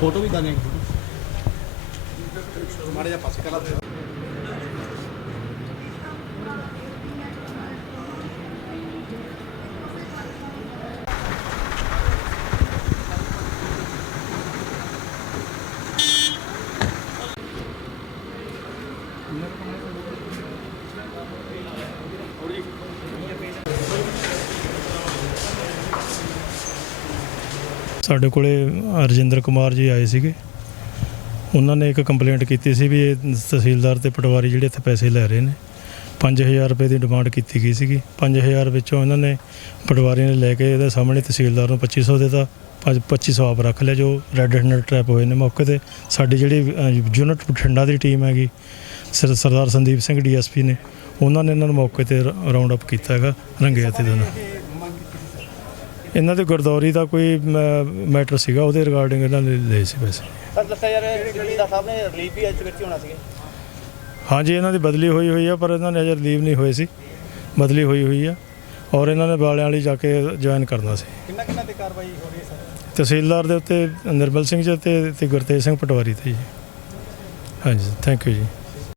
Photo ਵੀ ਕਰਨੀ ਮਾੜੇ ਜਿਹਾ ਪਾਸੇ ਕਰਾ ਦੇ ਸਾਡੇ ਕੋਲੇ ਰਜਿੰਦਰ ਕੁਮਾਰ ਜੀ ਆਏ ਸੀਗੇ। ਉਹਨਾਂ ਨੇ ਇੱਕ ਕੰਪਲੇਂਟ ਕੀਤੀ ਸੀ ਵੀ ਇਹ ਤਹਿਸੀਲਦਾਰ ਤੇ ਪਟਵਾਰੀ ਜਿਹੜੇ ਇੱਥੇ ਪੈਸੇ ਲੈ ਰਹੇ ਨੇ 5000 ਰੁਪਏ ਦੀ ਡਿਮਾਂਡ ਕੀਤੀ ਗਈ ਸੀਗੀ। 5000 ਵਿੱਚੋਂ ਇਹਨਾਂ ਨੇ ਪਟਵਾਰੀ ਨੇ ਲੈ ਕੇ ਇਹਦੇ ਸਾਹਮਣੇ ਤਹਿਸੀਲਦਾਰ ਨੂੰ 2500 ਦਿੱਤਾ। ਪੰਜ 2500 ਆਪ ਰੱਖ ਲਿਆ, ਜੋ ਰੈੱਡ ਹੈਂਡਡ ਟ੍ਰੈਪ ਹੋਏ ਨੇ ਮੌਕੇ ਤੇ। ਸਾਡੀ ਜਿਹੜੀ ਯੂਨਿਟ ਬਠਿੰਡਾ ਦੀ ਟੀਮ ਹੈਗੀ ਸਰ- ਸਰਦਾਰ ਸੰਦੀਪ ਸਿੰਘ ਡੀਐਸਪੀ ਨੇ ਉਹਨਾਂ ਨੇ ਇਹਨਾਂ ਨੂੰ ਮੌਕੇ ਤੇ ਰਾਉਂਡ ਅਪ ਕੀਤਾ ਹੈਗਾ ਰੰਗੇ ਹੱਥੀਂ ਦੋਨੋਂ ਇਹਨਾਂ ਦੇ ਗੁਰਦੌਰੀ ਦਾ ਕੋਈ ਮੈਟਰ ਸੀਗਾ ਉਹਦੇ ਰਿਗਾਰਡਿੰਗ ਇਹਨਾਂ ਨੇ ਲਏ ਸੀ ਪੈਸੇ। ਸਰ ਦੱਸਿਆ ਯਾਰ ਜਮੀਨਦਾਰ ਸਾਹਿਬ ਨੇ ਰਿਲੀਫ ਵੀ ਅੱਜ ਵਿੱਚ ਹੀ ਹੋਣਾ ਸੀਗਾ। ਹਾਂਜੀ ਇਹਨਾਂ ਦੀ ਬਦਲੀ ਹੋਈ ਹੋਈ ਆ ਪਰ ਇਹਨਾਂ ਨੇ ਅਜੇ ਰਿਲੀਵ ਨਹੀਂ ਹੋਏ ਸੀ। ਬਦਲੀ ਹੋਈ ਹੋਈ ਆ ਔਰ ਇਹਨਾਂ ਨੇ ਬਾਲਿਆਂ ਵਾਲੀ ਜਾ ਕੇ ਜੁਆਇਨ ਕਰਨਾ ਸੀ। ਕਿੰਨਾ ਕਿੰਨਾ ਤੇ ਕਾਰਵਾਈ ਹੋ ਰਹੀ ਹੈ ਸਰ? ਤਹਿਸੀਲਦਾਰ ਦੇ ਉੱਤੇ ਨਿਰਮਲ ਸਿੰਘ ਜੀ ਤੇ ਗੁਰਤੇਜ ਸਿੰਘ ਪਟਵਾਰੀ ਤੇ ਜੀ। ਹਾਂਜੀ ਥੈਂਕ ਯੂ ਜੀ।